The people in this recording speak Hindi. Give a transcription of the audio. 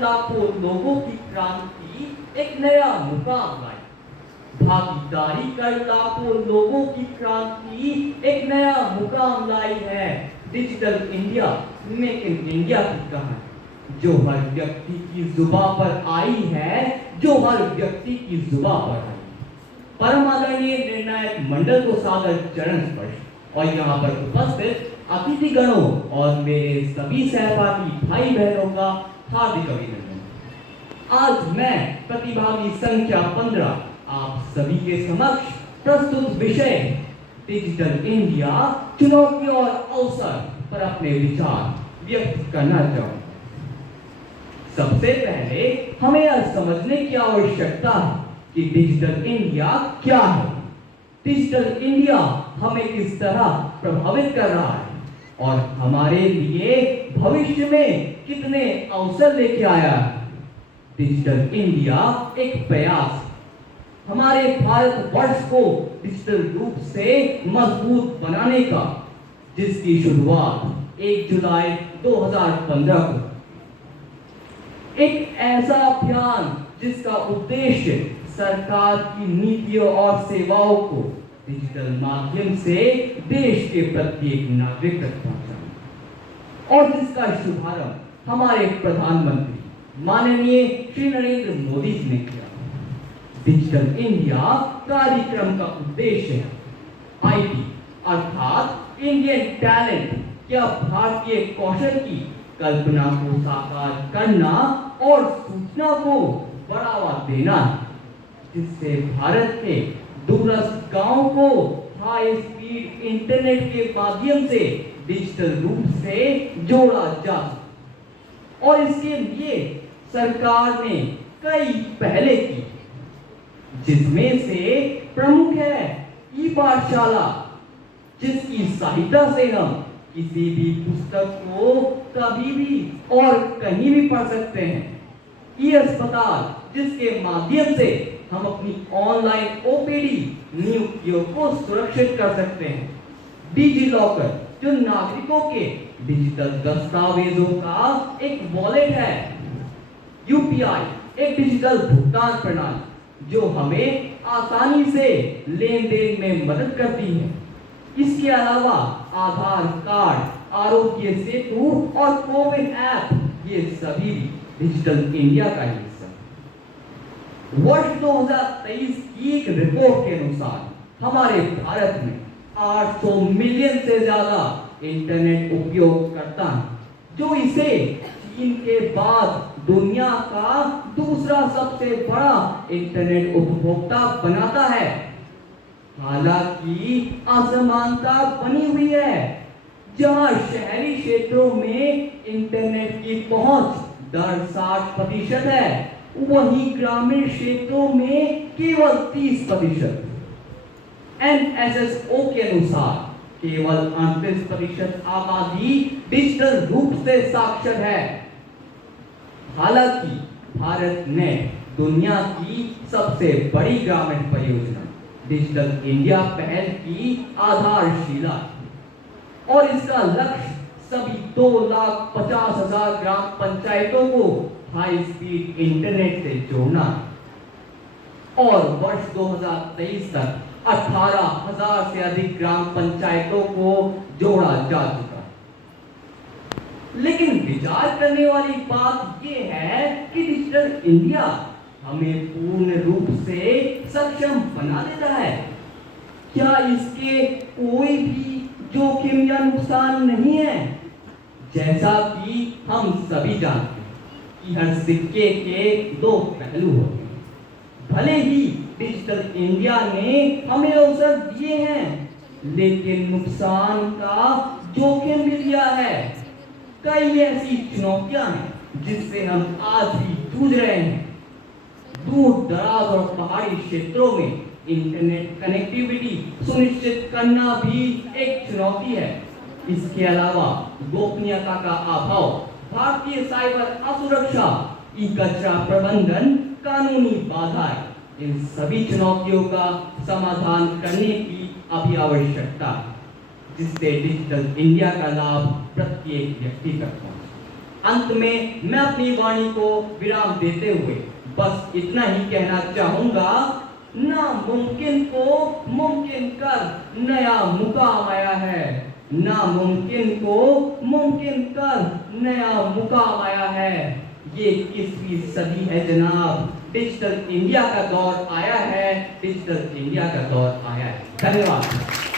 लाखों लोगों की क्रांति एक नया मुकाम लाई। भागीदारी कर लाखों लोगों की क्रांति एक नया मुकाम लाई है। Digital India, make in India की कहानी जो हर व्यक्ति की जुबान पर आई है, जो हर व्यक्ति की जुबान पर आई। परम आदरणीय निर्णायक मंडल को सादर चरण स्पर्श और यहाँ पर उपस्थित अतिथिगणों और मेरे सभी सहपाठी भाई बहनों का हार्दिक अभिनंदन। आज मैं प्रतिभागी संख्या 15 आप सभी के समक्ष प्रस्तुत विषय डिजिटल इंडिया चुनौती और अवसर पर अपने विचार व्यक्त करना चाहूंगा। सबसे पहले हमें यह समझने की आवश्यकता है कि डिजिटल इंडिया क्या है, डिजिटल इंडिया हमें किस तरह प्रभावित कर रहा है और हमारे लिए भविष्य में कितने अवसर लेके आया है। डिजिटल इंडिया एक प्रयास हमारे भारत वर्ष को डिजिटल रूप से मजबूत बनाने का, जिसकी शुरुआत 1 जुलाई 2015 को एक ऐसा अभियान जिसका उद्देश्य सरकार की नीतियों और सेवाओं को डिजिटल माध्यम से देश के प्रत्येक नागरिक तक पहुंचाना और जिसका शुभारंभ हमारे प्रधानमंत्री माननीय श्री नरेंद्र मोदी जी ने किया। डिजिटल इंडिया कार्यक्रम का उद्देश्य आईटी अर्थात इंडियन टैलेंट या भारतीय कौशल की कल्पना को साकार करना और सूचना को बढ़ावा देना, जिससे भारत के दूरस्थ गांवों को हाई स्पीड इंटरनेट के माध्यम से डिजिटल रूप से जोड़ा जा सके। और इसके लिए सरकार ने कई पहले की, जिसमें से प्रमुख है ई पाठशाला, जिसकी सहायता से हम किसी भी पुस्तक को कभी भी और कहीं भी पढ़ सकते हैं। ई अस्पताल, जिसके माध्यम से हम अपनी ऑनलाइन ओपीडी नियुक्तियों को सुरक्षित कर सकते हैं। डिजी लॉकर, जो नागरिकों के डिजिटल दस्तावेजों का एक वॉलेट है। यूपीआई, एक डिजिटल भुगतान प्रणाली जो हमें आसानी से लेन देन में मदद करती है। इसके अलावा आधार कार्ड, आरोग्य सेतु और कोविन ऐप, ये सभी डिजिटल इंडिया का हिस्सा। वर्ष 2023 की एक रिपोर्ट के अनुसार हमारे भारत में 800 मिलियन से ज्यादा इंटरनेट उपयोगकर्ता हैं, जो इसे चीन के बाद दुनिया का दूसरा सबसे बड़ा इंटरनेट उपभोक्ता बनाता है। हालांकि असमानता बनी हुई है, जहां शहरी क्षेत्रों में इंटरनेट की पहुंच दर 60% है, वहीं ग्रामीण क्षेत्रों में केवल 30%। एनएसएसओ के अनुसार केवल 38% आबादी डिजिटल रूप से साक्षर है। हालांकि भारत ने दुनिया की सबसे बड़ी ग्रामीण परियोजना डिजिटल इंडिया पहल की आधारशिला और इसका लक्ष्य सभी 2,50,000 ग्राम पंचायतों को हाई स्पीड इंटरनेट से जोड़ना और वर्ष 2023 तक 18,000 से अधिक ग्राम पंचायतों को जोड़ा जा चुका। लेकिन विचार करने वाली बात यह है कि डिजिटल इंडिया हमें पूर्ण रूप से सक्षम बना देता है। क्या इसके कोई भी जोखिम या नुकसान नहीं है? जैसा कि हम सभी जानते हैं कि हर सिक्के के दो पहलू होते हैं। भले ही डिजिटल इंडिया ने हमें अवसर दिए हैं, लेकिन नुकसान का जोखिम भी दिया है। कई ऐसी चुनौतियां हैं जिससे हम आज भी जूझ रहे हैं। दूर दराज और पहाड़ी क्षेत्रों में इंटरनेट कनेक्टिविटी सुनिश्चित करना भी एक चुनौती है। इसके अलावा गोपनीयता का अभाव, भारतीय साइबर असुरक्षा, ई कचरा प्रबंधन, कानूनी बाधाएं, इन सभी चुनौतियों का समाधान करने की अभी आवश्यकता है, जिससे डिजिटल इंडिया का लाभ प्रत्येक व्यक्ति तक पहुंचे। अंत में मैं अपनी वाणी को विराम देते हुए बस इतना ही कहना चाहूंगा, नामुमकिन को मुमकिन कर नया मुकाम आया है। नामुमकिन को मुमकिन कर नया मुकाम आया है। ये 21वीं सदी है जनाब, डिजिटल इंडिया का दौर आया है, डिजिटल इंडिया का दौर आया है। धन्यवाद।